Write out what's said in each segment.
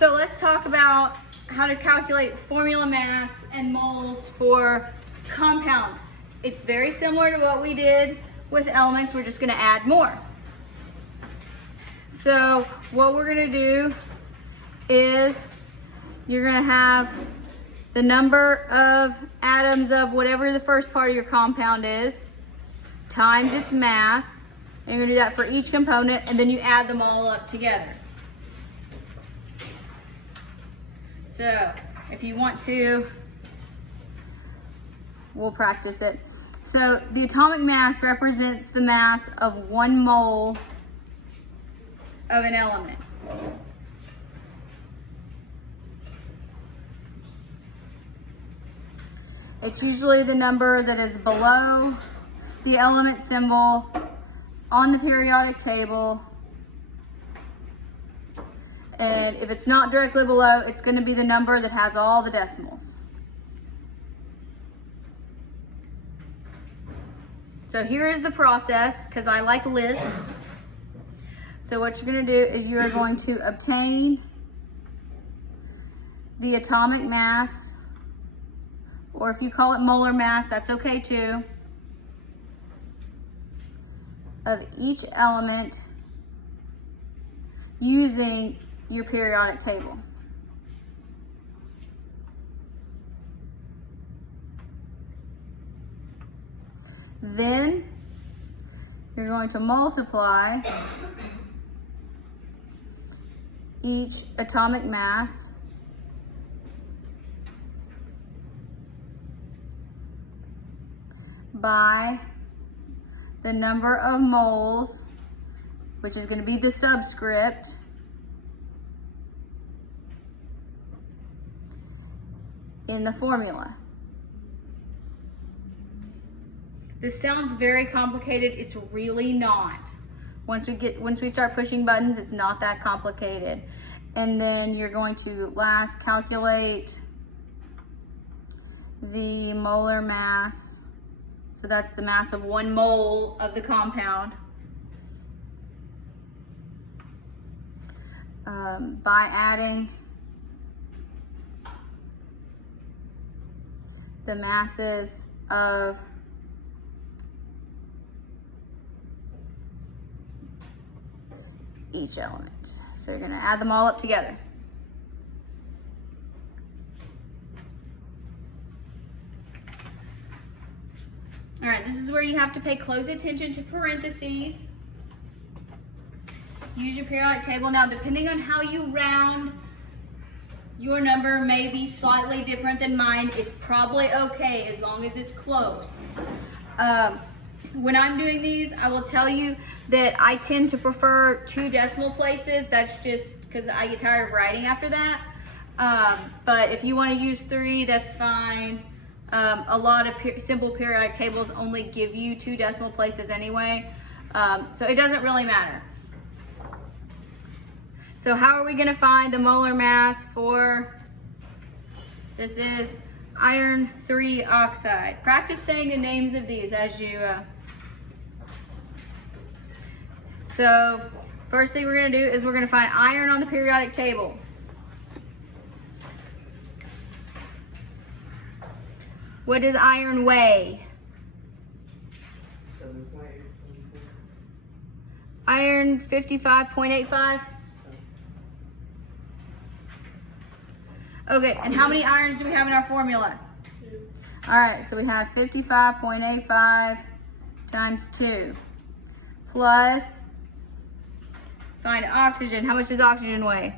So let's talk about how to calculate formula mass and moles for compounds. It's very similar to what we did with elements. We're just going to add more. So what we're going to do is you're going to have the number of atoms of whatever the first part of your compound is times its mass. And you're going to do that for each component, and then you add them all up together. So if you want to, we'll practice it. So the atomic mass represents the mass of 1 mole of an element. It's usually the number that is below the element symbol on the periodic table. And if it's not directly below, it's going to be the number that has all the decimals. So here is the process, because I like lists. So what you're going to do is you are going to obtain the atomic mass, or if you call it molar mass, that's okay too, of each element using your periodic table. Then you're going to multiply each atomic mass by the number of moles, which is going to be the subscript, in the formula. This sounds very complicated. It's really not. Once we start pushing buttons, it's not that complicated. And then you're going to last calculate the molar mass. So that's the mass of 1 mole of the compound by adding the masses of each element. So you're going to add them all up together. All right, this is where you have to pay close attention to parentheses. Use your periodic table. Now, depending on how you round, your number may be slightly different than mine. It's probably okay as long as it's close. When I'm doing these, I will tell you that I tend to prefer 2 decimal places. That's just because I get tired of writing after that. But if you want to use 3, that's fine. A lot of simple periodic tables only give you 2 decimal places anyway. So it doesn't really matter. So how are we going to find the molar mass for, this is iron 3 oxide. Practice saying the names of these as you, so first thing we're going to do is we're going to find iron on the periodic table. What does iron weigh? 7.8. Iron 55.85? Okay, and how many irons do we have in our formula? 2. Alright, so we have 55.85 times 2 plus, find oxygen. How much does oxygen weigh?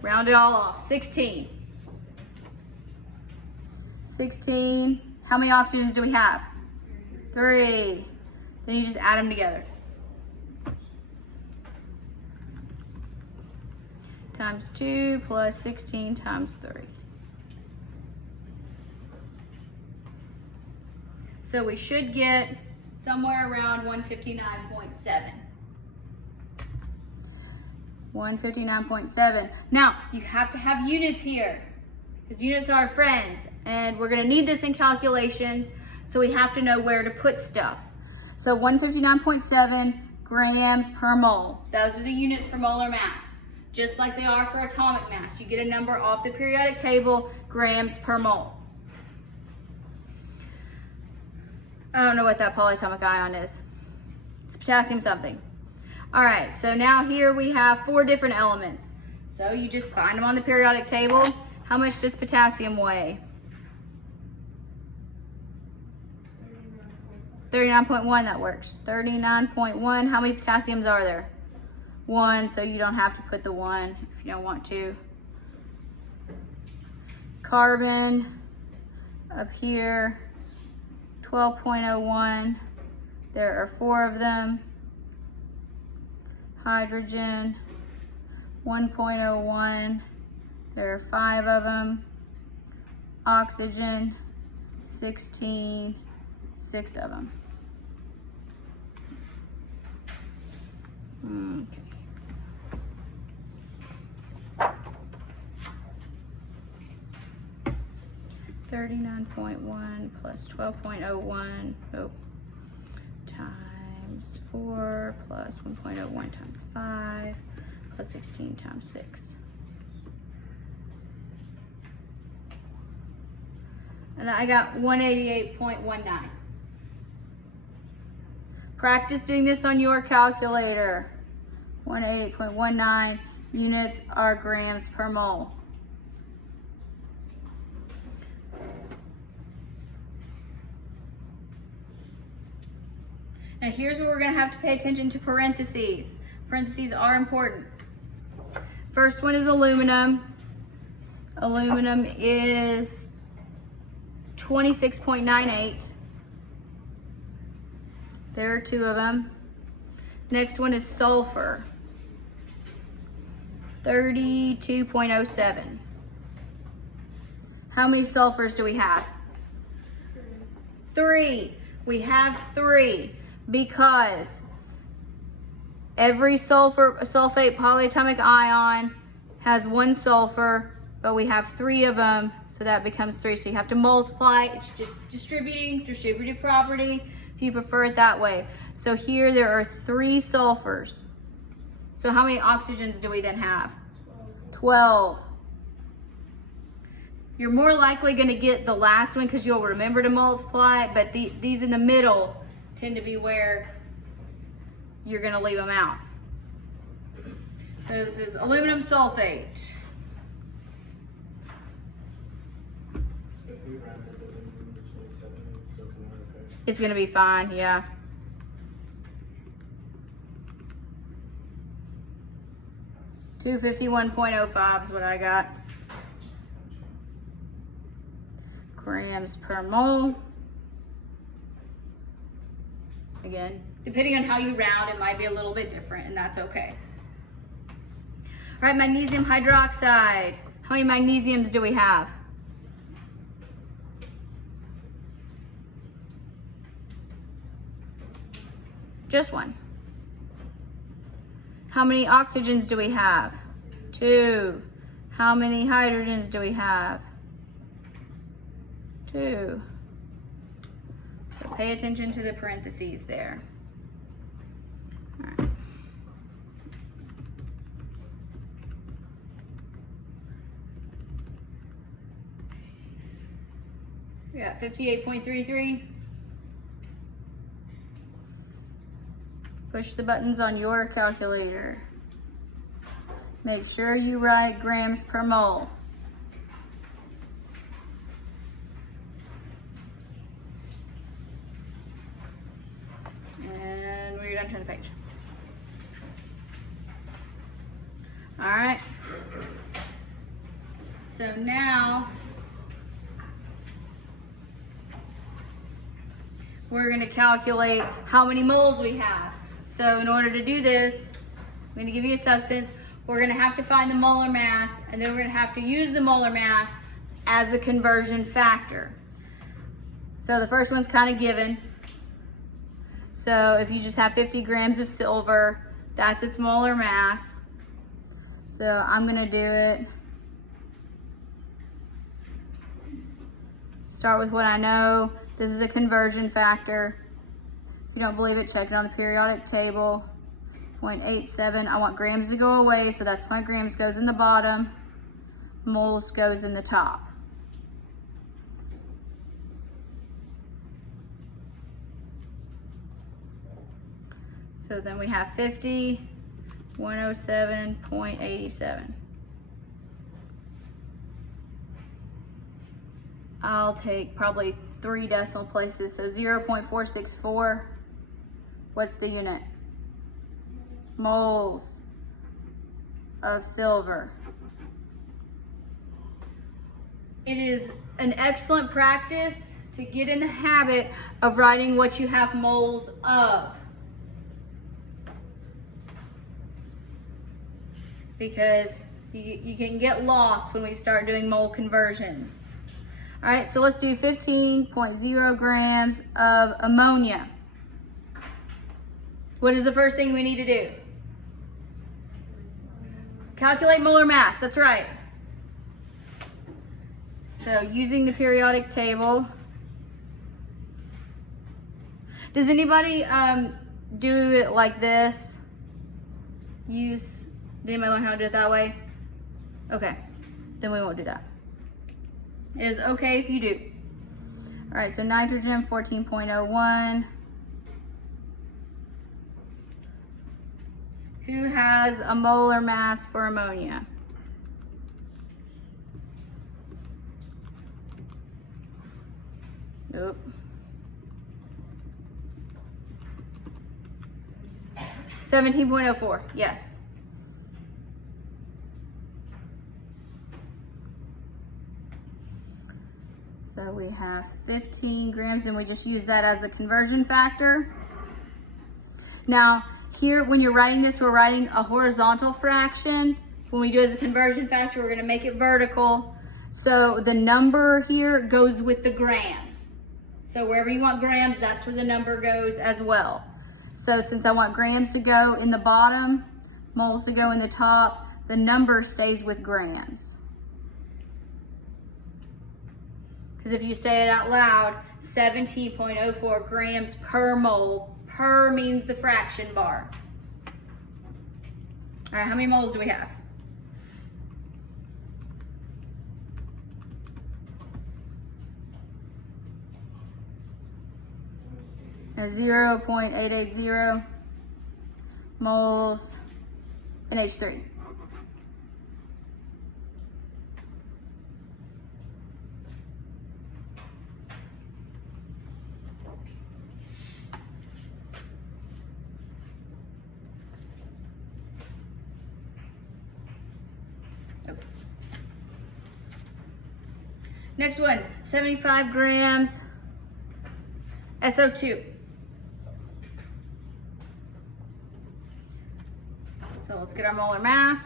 Round it all off. 16. 16. How many oxygens do we have? 3. Then you just add them together. Times 2 plus 16 times 3. So we should get somewhere around 159.7. 159.7. Now, you have to have units here, because units are our friends, and we're going to need this in calculations, so we have to know where to put stuff. So 159.7 grams per mole. Those are the units for molar mass. Just like they are for atomic mass. You get a number off the periodic table, grams per mole. I don't know what that polyatomic ion is. It's potassium something. Alright, so now here we have 4 different elements. So you just find them on the periodic table. How much does potassium weigh? 39.1, that works. 39.1, how many potassiums are there? 1, so you don't have to put the 1 if you don't want to. Carbon, up here, 12.01. There are 4 of them. Hydrogen, 1.01. There are 5 of them. Oxygen, 16, 6 of them. Okay. 39.1 plus 12.01 times 4 plus 1.01 times 5 plus 16 times 6. And I got 188.19. Practice doing this on your calculator. 188.19 units are grams per mole. Now here's where we're going to have to pay attention to parentheses. Parentheses are important. First one is aluminum. Aluminum is 26.98. There are 2 of them. Next one is sulfur. 32.07. How many sulfurs do we have? 3. We have 3 because every sulfate polyatomic ion has 1 sulfur, but we have 3 of them, so that becomes 3. So you have to multiply. It's just distributive property, if you prefer it that way. So here there are 3 sulfurs. So how many oxygens do we then have? 12. You're more likely going to get the last one because you'll remember to multiply, but these in the middle tend to be where you're going to leave them out. So this is aluminum sulfate. It's going to be fine, yeah. $251.05 is what I got. Grams per mole. Again, depending on how you round, it might be a little bit different, and that's okay. All right, magnesium hydroxide. How many magnesiums do we have? Just 1. How many oxygens do we have? 2. How many hydrogens do we have? 2. So pay attention to the parentheses there. All right. We got 58.33. Push the buttons on your calculator. Make sure you write grams per mole. And we're done, turn the page. All right. So now we're going to calculate how many moles we have. So in order to do this, I'm going to give you a substance. We're going to have to find the molar mass, and then we're going to have to use the molar mass as a conversion factor. So the first one's kind of given. So if you just have 50 grams of silver, that's its molar mass. So I'm going to do it. Start with what I know. This is a conversion factor. If you don't believe it, check it on the periodic table. 0.87. I want grams to go away, so that's why grams goes in the bottom, moles goes in the top. So then we have 50, 107.87. I'll take probably 3 decimal places, so 0.464. What's the unit? Moles of silver. It is an excellent practice to get in the habit of writing what you have moles of, because you can get lost when we start doing mole conversions. All right, so let's do 15.0 grams of ammonia. What is the first thing we need to do? Calculate molar mass, that's right. So using the periodic table. Does anybody do it like this? Did anybody learn how to do it that way? Okay, then we won't do that. It is okay if you do. All right, so nitrogen 14.01. Who has a molar mass for ammonia? Nope. $17.04, yes. So we have 15 grams, and we just use that as the conversion factor. Now, here, when you're writing this, we're writing a horizontal fraction. When we do it as a conversion factor, we're going to make it vertical. So the number here goes with the grams. So wherever you want grams, that's where the number goes as well. So since I want grams to go in the bottom, moles to go in the top, the number stays with grams. Because if you say it out loud, 17.04 grams per mole. Per means the fraction bar. All right, how many moles do we have? A 0.880 moles in H3. Next one, 75 grams SO2. So let's get our molar mass.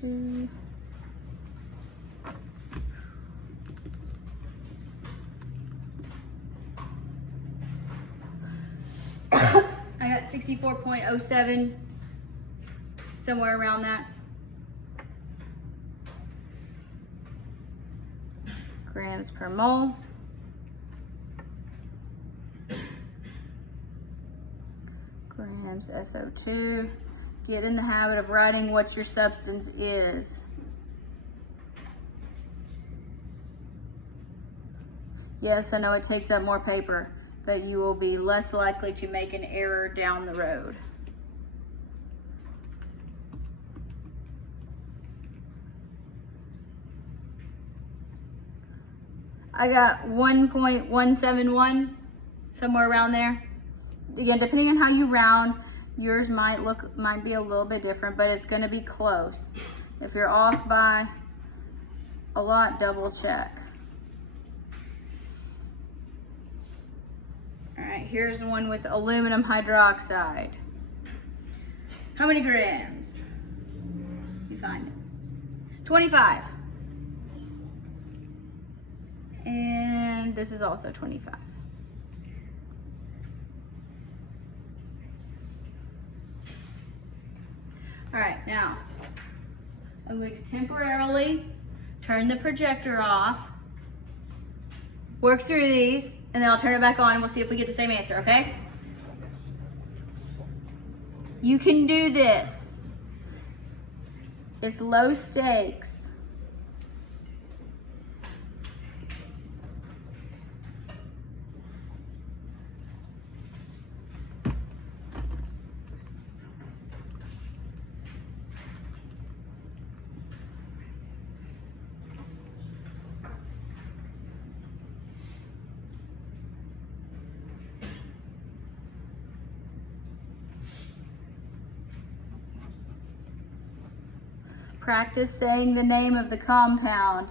Two. I got 64.07, somewhere around that. Grams per mole. Grams SO2. Get in the habit of writing what your substance is. Yes, I know it takes up more paper, but you will be less likely to make an error down the road. I got 1.171, somewhere around there. Again, depending on how you round, yours might be a little bit different, but it's going to be close. If you're off by a lot, double check. All right, here's one with aluminum hydroxide. How many grams? You find it. 25. And this is also 25. All right, now, I'm going to temporarily turn the projector off, work through these, and then I'll turn it back on and we'll see if we get the same answer, okay? You can do this. It's low stakes. Practice saying the name of the compound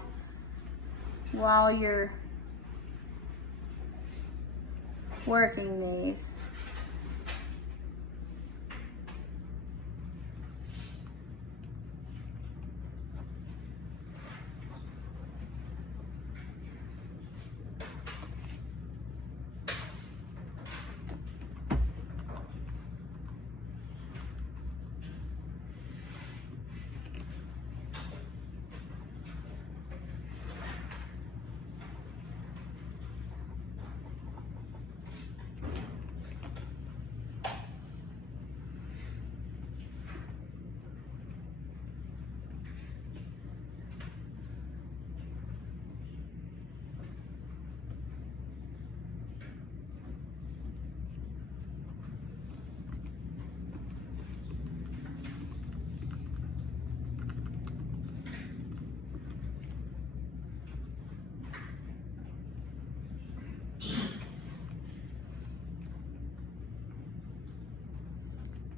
while you're working these.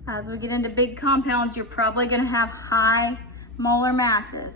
As we get into big compounds, you're probably going to have high molar masses.